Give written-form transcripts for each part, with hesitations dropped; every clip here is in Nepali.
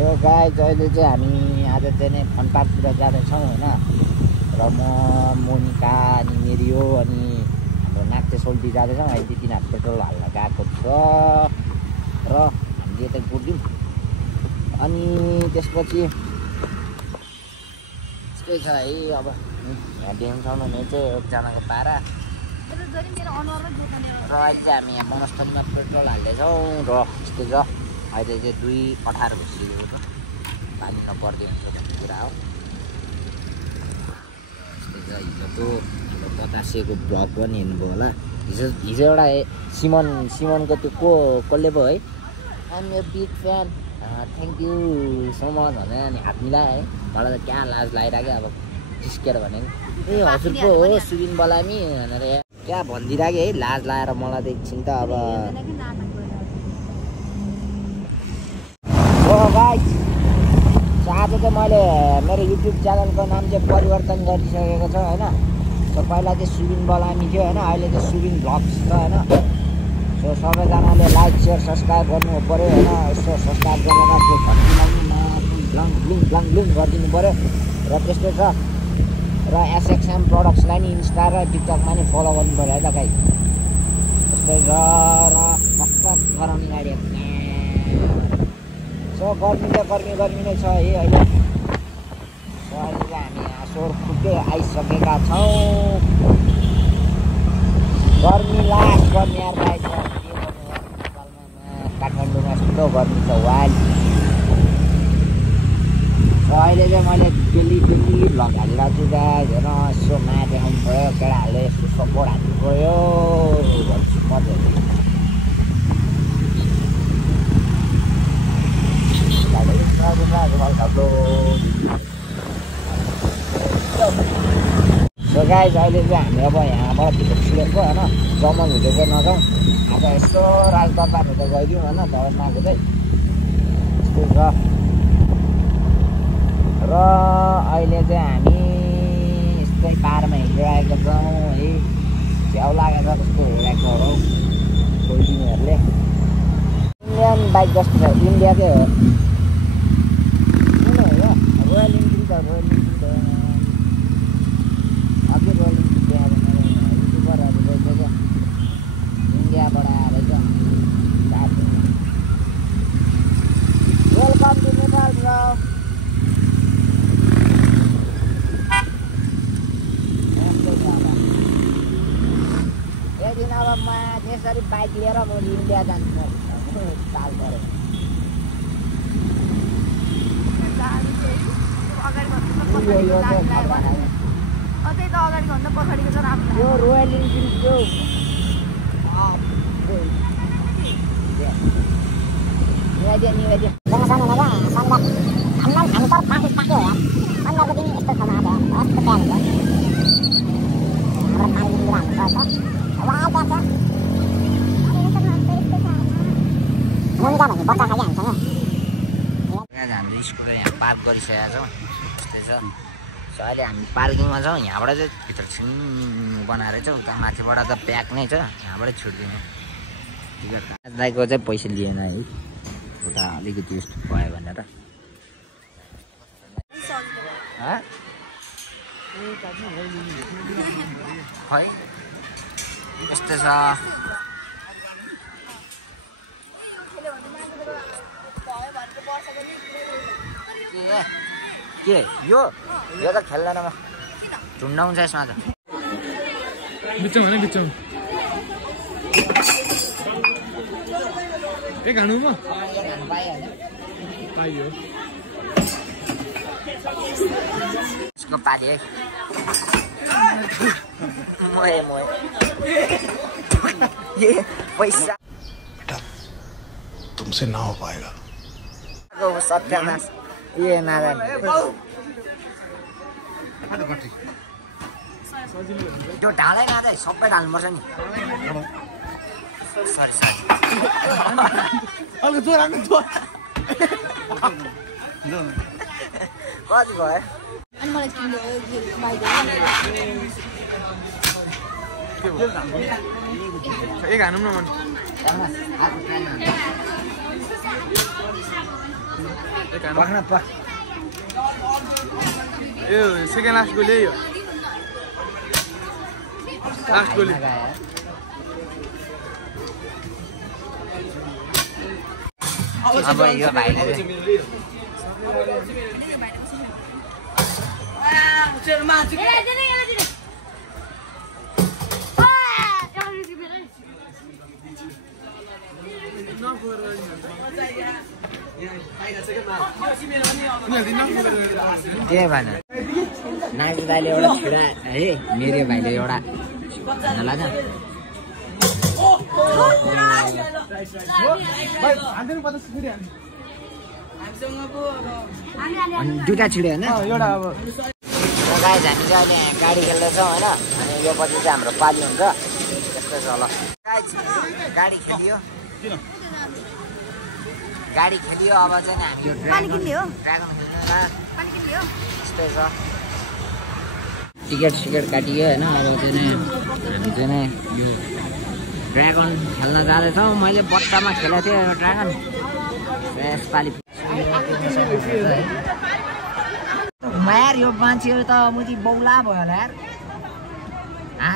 सो गाइज अहिले चाहिँ हामी आज चाहिँ नै फन पार्कतिर जाँदैछौँ होइन। र म मोनिका अनि मेरियो अनि हाम्रो नाक्चे सोल्टी जाँदैछौँ। अहिले तिनीहरू पेट्रोल हाल्न गएको छ र हामीले यता पुग्यौँ। अनि त्यसपछि त्यस्तै छ है। अब यहाँ देखाउँछौँ भने चाहिँ एकजनाको पारा र अहिले चाहिँ हामी यहाँ मनस्थलीमा पेट्रोल हाल्दैछौँ र यस्तै छ। अहिले चाहिँ 2:18 भइसकेको छ। पानी नपर्दै हुन्छ भन्ने कुरा हो। यस्तै छ। हिजोको हाम्रो 85को ब्लग पनि हेर्नुभयो होला। हिजो एउटा सिमनको त्यो कसले पो है I'm a big fan thank you so much भनेर अनि हात मिलायो है। मलाई त क्या लाज लागिरहेको अब जिस्केर भनेको ए हजुर पो हो सुबिन बलामी भनेर क्या भनिदिइरहेको है। लाज लाएर मलाई त एकछिन त अब गाइस आज चाहिँ मैले मेरो युट्युब च्यानलको नाम चाहिँ परिवर्तन गरिसकेको छ होइन। सो पहिला चाहिँ सुबिन बलामी थियो होइन, अहिले चाहिँ सुबिन भ्लग्स छ होइन। सो सबैजनाले लाइक सेयर सब्सक्राइब गर्नु पऱ्यो होइन। यसो सब्सक्राइब गर्नुमा त्यो लङ गरिदिनु पऱ्यो र त्यस्तो छ। र एसएक्सएम प्रोडक्ट्सलाई नि इन्स्टा र टिकटकमा नि फलो गर्नु पऱ्यो है त गाइस। त्यस्तै छ र कस्तो गरम गाडी सो गर्मी नै छ है अहिले। सो अहिले चाहिँ हामी हाँसोर खुट्टै आइसकेका छौँ। गर्मी लास्ट गर्मी आएर आइछ। काठमाडौँमा यस्तो गर्मी छ वाइल्ड। सो अहिले चाहिँ मैले डेली भ्लग हालिरहेको छु गाइस हेर। यसो माया देखाउनु पऱ्यो, केटाहरूले यसो सपोर्ट हाल्नु पऱ्यो भन्छु मजा। सो गाइस अहिले चाहिँ हामी अब यहाँबाट भित्र छिरेको होइन। जमल हुँदै चाहिँ नजाउँ। आज यस्तो राजदरबार हुँदै गइदिउँ होइन। धरसमाको चाहिँ यस्तो छ। र अहिले चाहिँ हामी यस्तै पाहाडमा हिँडिरहेको छौँ है। झ्याउ लागेर कस्तो हेरेको हो सोल्टिनेहरूले। इन्डियन बाइक जस्तो छ, इन्डियाकै हो। रोयल इन्फिल्ड अघि रोयल इन्फिल्ड अब मेरो युट्युबरहरू रहेछ क्या इन्डियाबाट आएर क्या। Welcome to Nepal bro. एकदिन अब म त्यसरी बाइक लिएर म इन्डिया जान्छु चाल पऱ्यो। यो रोयल इन्फिल्ड जो हाम्रो स्कुटर यहाँ पार्क गरिसकेका छौँ। त्यस्तै छ। सो अहिले हामी पार्किङमा छौँ। यहाँबाट चाहिँ भित्र छिन् बनाएर चाहिँ उता माथिबाट त प्याक नै छ। यहाँबाटै छुट्दिनु दाइको चाहिँ पैसा लिएन है। उता अलिकति उस्तो भयो भनेर खै यस्तो छ। के यो त खेल्दैन म झुन्डाउँछ यसमा त। बिचौँ होइन बिचौँ एक हानु म पाइयो यसको पाले मोए ये पैसा तुमसे ना हो पाएगा। सत्यानाश ये नारायण त्यो ढालै नादै सबै ढाल्नुपर्छ नि। सरी कति भयो एक हानौँ न मन पक्न पक यो सेकेन्ड लास्ट गोली यो लास्ट गोली अब यो भाइले के भन नाजी दाइले एउटा छुरा है मेरो भाइले एउटा लाग्छ अनि दुईटा छिड्यो होइन एउटा अब गाइस हामी चाहिँ अहिले गाडी खेल्दैछौँ होइन अनि यो पछि चाहिँ हाम्रो पाली हुन्छ त्यस्तै छ ल गाइस गाडी खेलियो अब चाहिँ हामी यो ड्रागन खेल्नु त्यस्तै छ टिकट काटियो होइन अब चाहिँ हामी चाहिँ यो ड्रागन खेल्न जाँदैछौँ मैले बच्चामा खेलेको थिएँ ड्रागन यसपालि यार यो मान्छेहरू त मुजी बौला भयो होला यार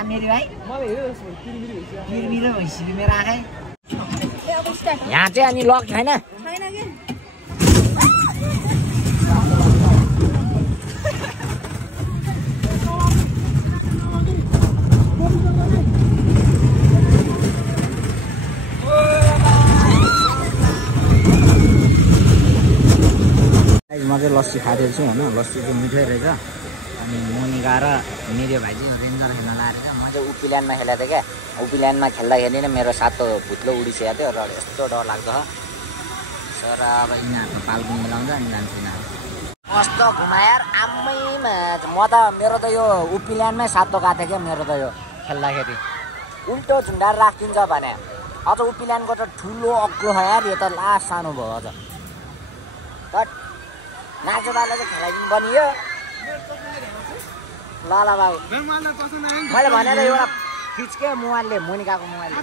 मेरो भाइ किरमिरो भइसक्यो मेरो आँखै यहाँ चाहिँ अनि लक छैन म चाहिँ लस्सी खाँदै छु होइन लस्सी चाहिँ मिठै रहेछ अनि मोनिका र मेरो भाइ चाहिँ रेन्जर खेल्न लागेको रहेछ म चाहिँ उपिल्यान्डमा खेलेको थिएँ क्या उपिल्यान्डमा खेल्दाखेरि नै मेरो सातो भुत्लो उडिसकेको थियो र यस्तो डर लाग्दो सर अब यिनीहरूको पाल्पु मिलाउँछ अनि जान्छ यिनीहरू कस्तो घुमाएर आम्मैमा म त मेरो त यो उपिल्यान्डमै सातो गएको थियो क्या मेरो त यो खेल्दाखेरि उल्टो झुन्डाएर राखिदिन्छ भने अझ उपिल्यान्डको त ठुलो अग्लो छ यार यो त लास्ट सानो भयो अझ बट नाचोदालाई चाहिँ खेलाइदिनु बनियो ल बाबु मैले भनेर एउटा खिच्के मोबाइलले मोनिकाको मोबाइलले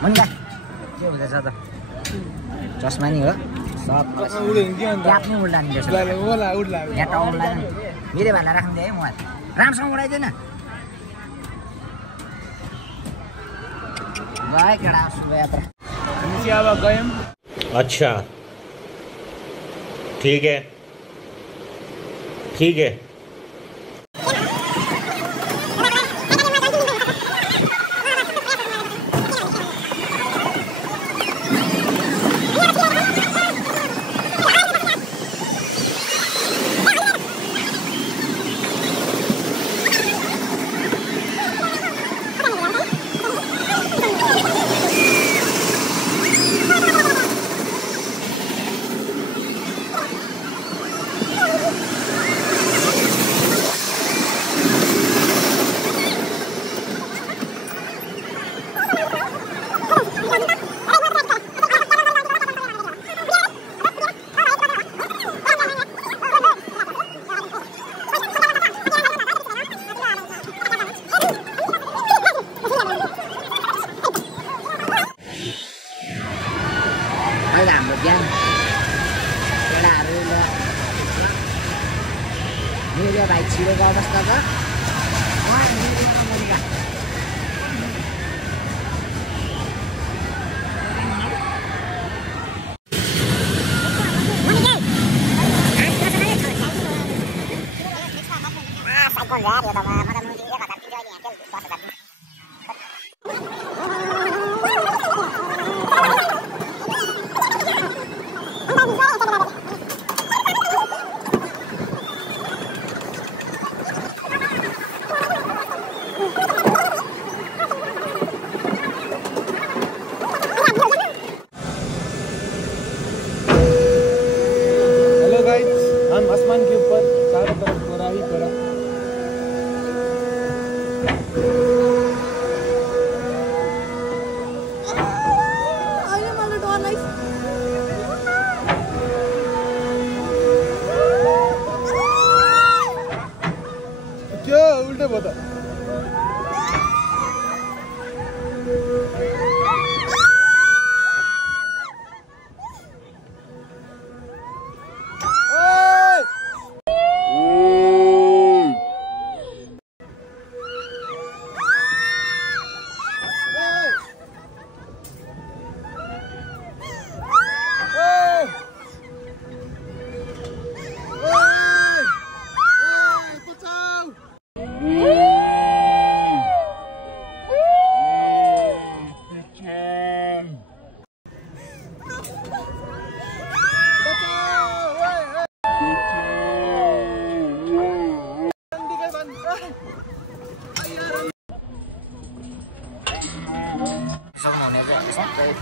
मोनिका के हुँदैछ त चस्मा नि हो उल्टानी मेरै भाइलाई राख्नु है मोबाइल राम्रोसँग उडाइदिएन गए केटा यात्रा अब गयौँ अच्छा ठीक है हाम्रो बिहान केटाहरू मेरो भाइ छिरेको अवस्था छ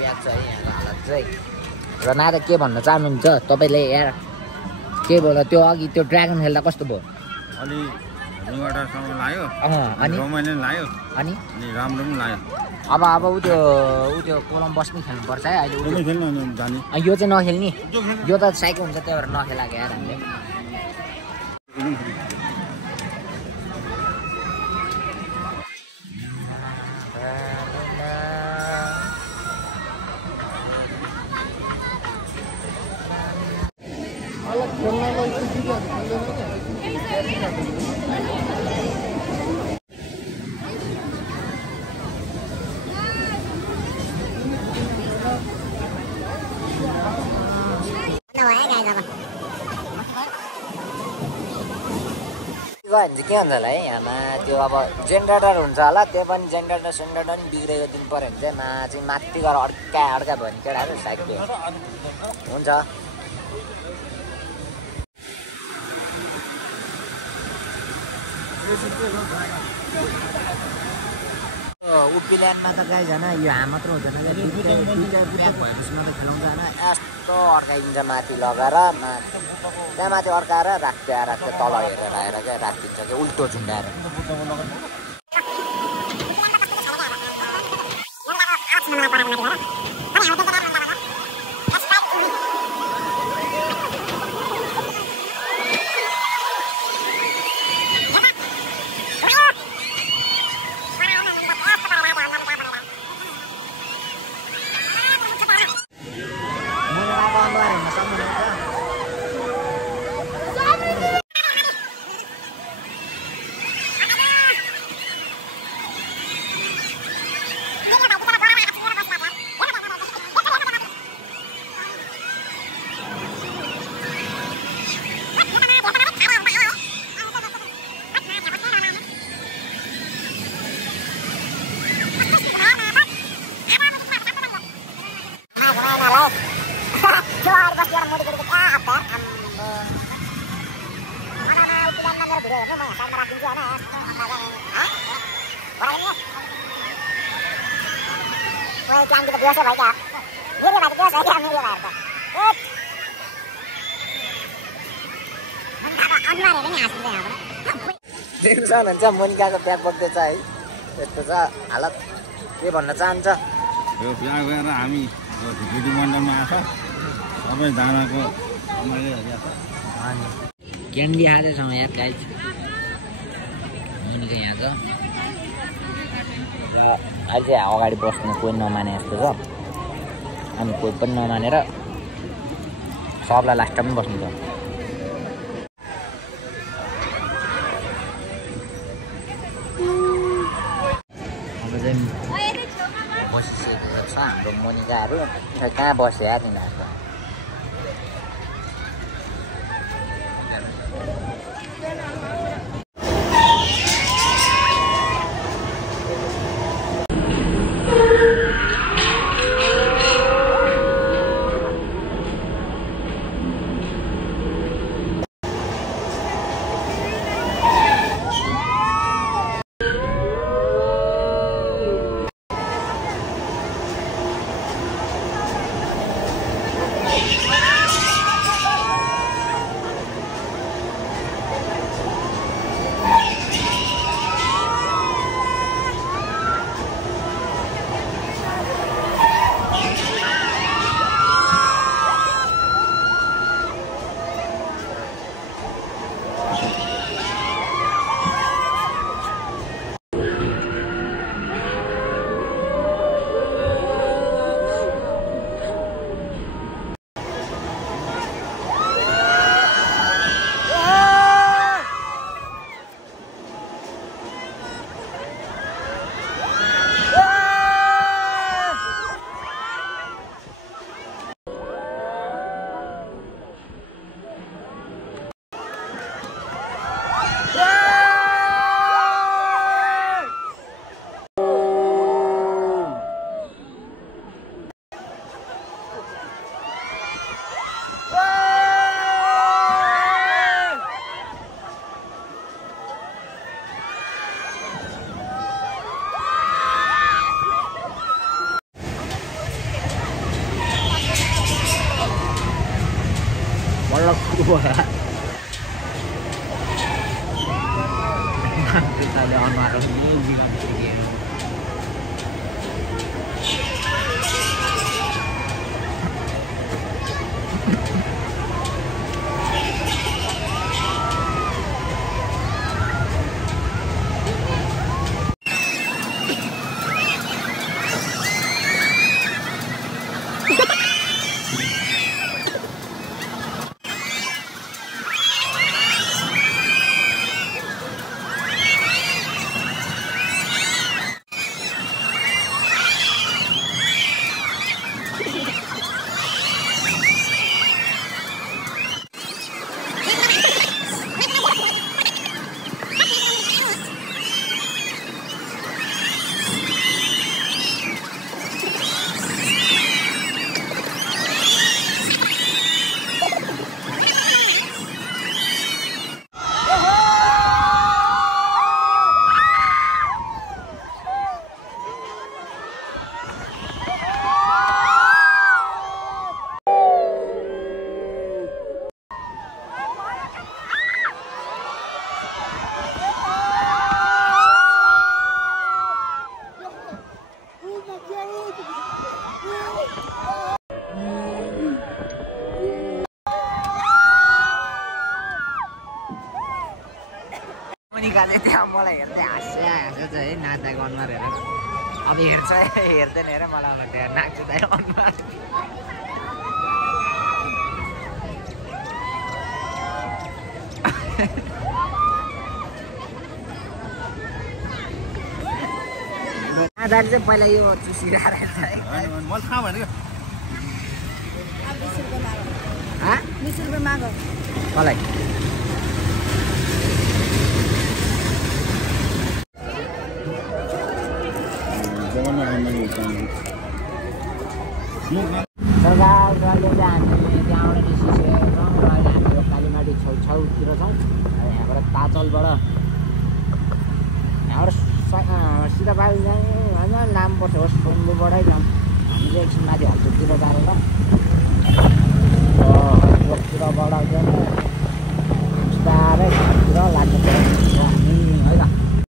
ब्याग छ है यहाँको हालत चाहिँ। र नादा के भन्न चाहनुहुन्छ तपाईँले यार? के भयो त्यो अघि त्यो ड्रागन खेल्दा कस्तो भयो? अलि रिङवटासम्म लाग्यो, अनि रमाइलो लाग्यो, अनि राम्रो पनि लाग्यो। अब उ त्यो कोलम्बस पनि खेल्नुपर्छ है अहिले। खेल्नु जाने यो चाहिँ नखेल्ने, यो त साइको हुन्छ त्यही भएर नखेलाएको यार हामीले। गयो भने चाहिँ के हुन्छ होला है यहाँमा त्यो अब जेनेरेटर हुन्छ होला, त्यो पनि जेनेरेटर सेनेरेटर पनि बिग्रेको दिनु पऱ्यो भने चाहिँ चाहिँ माथि गएर अड्का भयो भने केटाहरू साइडको हुन्छ। उप्पिल्यान्डमा त गाई झन् यो हाम मात्र हुँदैन क्या, दुईवटा प्याक भएपछि मात्रै खेलाउँछ होइन। यस्तो अड्काइदिन्छ माथि लगाएर, त्यहाँ माथि अड्काएर राख्छ तल हेरेर आएर क्या राखिदिन्छ क्या उल्टो झुन्डाएर। देख्न सक्नुहुन्छ मोनिकाको ब्याग बोक्दैछ है, यस्तो छ हालत। के भन्न चाहन्छ? यो बिहा गएर हामी भिडी मण्डलमा आएको सबै दानाको क्यान्डी खाँदैछौँ यहाँ गाइज। मोनिका यहाँ छ र अहिले चाहिँ अगाडि बस्नु कोही नमाने जस्तो छ, अनि कोही पनि नमानेर सबलाई लास्टमा पनि बस्नु छ। बसिसकेको छ हाम्रो मोनिकाहरू, कहाँ बस्यो यार तिनीहरू त। Kita ada on ini निकाले त्यहाँ मलाई हेर्दै हाँस्यो चाहिँ नाच्दाको अनुहार हेरेर अब हेर्छ हेर्दैन हेर मलाई त्यहाँ नाच्दा अनुहार नाच्दाखेरि चाहिँ पहिला यो चुसिरहेको रहेछ मैले थाहा भनेको 20 रुपियाँ माग मलाई सरकारले चाहिँ हामी त्यहाँबाट निस्किसकेका छौँ र अहिले हामी यो कालीमाटी छेउछाउतिर छौँ यहाँबाट ताचलबाट यहाँबाट सिधा बाहिर जाने होइन लामो पर्छ होस् सोम्लुबाटै जाउँ हामी चाहिँ एकछिन माथि हल्चुकतिर जाएर हल्चुकतिरबाट चाहिँ बिस्तारै घरतिर लाग्नु पर्छ